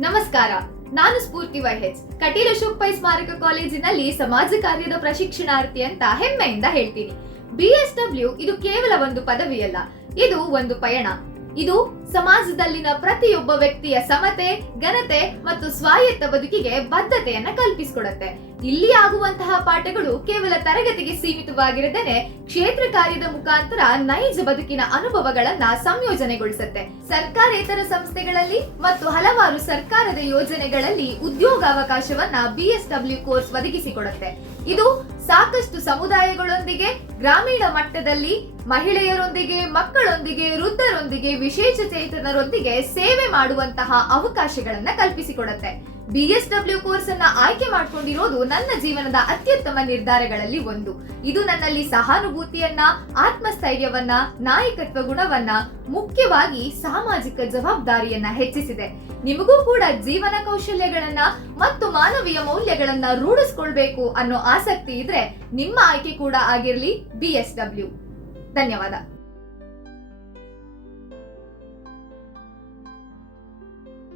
ನಮಸ್ಕಾರ, ನಾನು ಸ್ಫೂರ್ತಿ ವೈಹೆಚ್. ಕಟೀಲ್ ಅಶೋಕ್ ಪೈ ಸ್ಮಾರಕ ಕಾಲೇಜಿನಲ್ಲಿ ಸಮಾಜ ಕಾರ್ಯದ ಪ್ರಶಿಕ್ಷಣಾರ್ಥಿ ಅಂತ ಹೆಮ್ಮೆಯಿಂದ ಹೇಳ್ತೀನಿ. BSW ಇದು ಕೇವಲ ಒಂದು ಪದವಿಯಲ್ಲ, ಇದು ಒಂದು ಪಯಣ. ಇದು ಸಮಾಜದಲ್ಲಿನ ಪ್ರತಿಯೊಬ್ಬ ವ್ಯಕ್ತಿಯ ಸಮತೆ, ಘನತೆ ಮತ್ತು ಸ್ವಾಯತ್ತ ಬದುಕಿಗೆ ಬದ್ಧತೆಯನ್ನ ಕಲ್ಪಿಸಿಕೊಡುತ್ತೆ. ಇಲ್ಲಿ ಆಗುವಂತಹ ಪಾಠಗಳು ಕೇವಲ ತರಗತಿಗೆ ಸೀಮಿತವಾಗಿರದೇನೆ ಕ್ಷೇತ್ರ ಕಾರ್ಯದ ಮುಖಾಂತರ ನೈಜ ಬದುಕಿನ ಅನುಭವಗಳನ್ನ ಸಂಯೋಜನೆಗೊಳಿಸುತ್ತೆ. ಸರ್ಕಾರೇತರ ಸಂಸ್ಥೆಗಳಲ್ಲಿ ಮತ್ತು ಹಲವಾರು ಸರ್ಕಾರದ ಯೋಜನೆಗಳಲ್ಲಿ ಉದ್ಯೋಗಾವಕಾಶವನ್ನ BSW ಕೋರ್ಸ್ ಒದಗಿಸಿಕೊಡುತ್ತೆ. ಇದು ಸಾಕಷ್ಟು ಸಮುದಾಯಗಳೊಂದಿಗೆ, ಗ್ರಾಮೀಣ ಮಟ್ಟದಲ್ಲಿ ಮಹಿಳೆಯರೊಂದಿಗೆ, ಮಕ್ಕಳೊಂದಿಗೆ, ವೃದ್ಧರೊಂದಿಗೆ, ವಿಶೇಷ ಚೇತನರೊಂದಿಗೆ ಸೇವೆ ಮಾಡುವಂತಹ ಅವಕಾಶಗಳನ್ನ ಕಲ್ಪಿಸಿಕೊಡುತ್ತೆ. BSW ಕೋರ್ಸ್ ಅನ್ನ ಆಯ್ಕೆ ಮಾಡಿಕೊಂಡಿರೋದು ನನ್ನ ಜೀವನದ ಅತ್ಯುತ್ತಮ ನಿರ್ಧಾರಗಳಲ್ಲಿ ಒಂದು. ಇದು ನನ್ನಲ್ಲಿ ಸಹಾನುಭೂತಿಯನ್ನ, ಆತ್ಮಸ್ಥೈರ್ಯವನ್ನ, ನಾಯಕತ್ವ ಗುಣವನ್ನ, ಮುಖ್ಯವಾಗಿ ಸಾಮಾಜಿಕ ಜವಾಬ್ದಾರಿಯನ್ನ ಹೆಚ್ಚಿಸಿದೆ. ನಿಮಗೂ ಕೂಡ ಜೀವನ ಕೌಶಲ್ಯಗಳನ್ನ ಮತ್ತು ಮಾನವೀಯ ಮೌಲ್ಯಗಳನ್ನ ರೂಢಿಸ್ಕೊಳ್ಬೇಕು ಅನ್ನೋ ಆಸಕ್ತಿ ಇದ್ರೆ ನಿಮ್ಮ ಆಯ್ಕೆ ಕೂಡ ಆಗಿರ್ಲಿ BSW. ಧನ್ಯವಾದ.